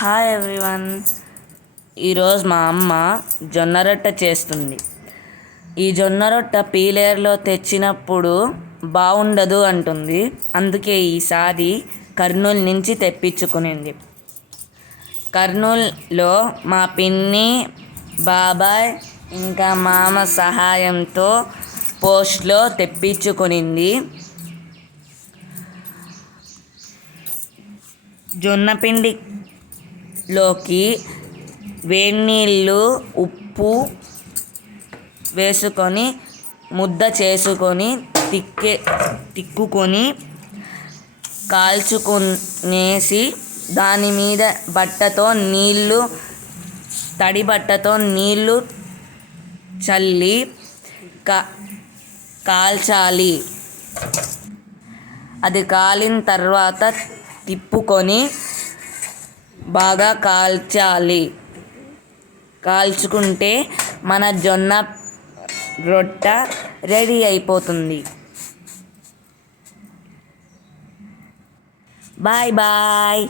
Hi everyone. ఈరోజు మా అమ్మ జొన్న రొట్టె చేస్తుంది. ఈ జొన్న రొట్టె పీలేరులో తెచ్చినప్పుడు బాగుండదు అంటుంది. అందుకే ఈసారి కర్నూలు నుంచి తెప్పించుకునింది. కర్నూలులో మా పిన్ని, బాబాయ్ ఇంకా మామ సహాయంతో పోస్ట్లో తెప్పించుకునింది. జొన్నపిండిలోకి వేడినీళ్ళు, ఉప్పు వేసుకొని ముద్ద చేసుకొని తిక్కుకొని కాల్చుకునేసి దాని మీద తడి బట్టతో నీళ్ళు చల్లి కాల్చాలి. అది కాలిన తర్వాత తిప్పుకొని బాగా కాల్చుకుంటే మన జొన్న రొట్టె రెడీ అయిపోతుంది. Bye bye.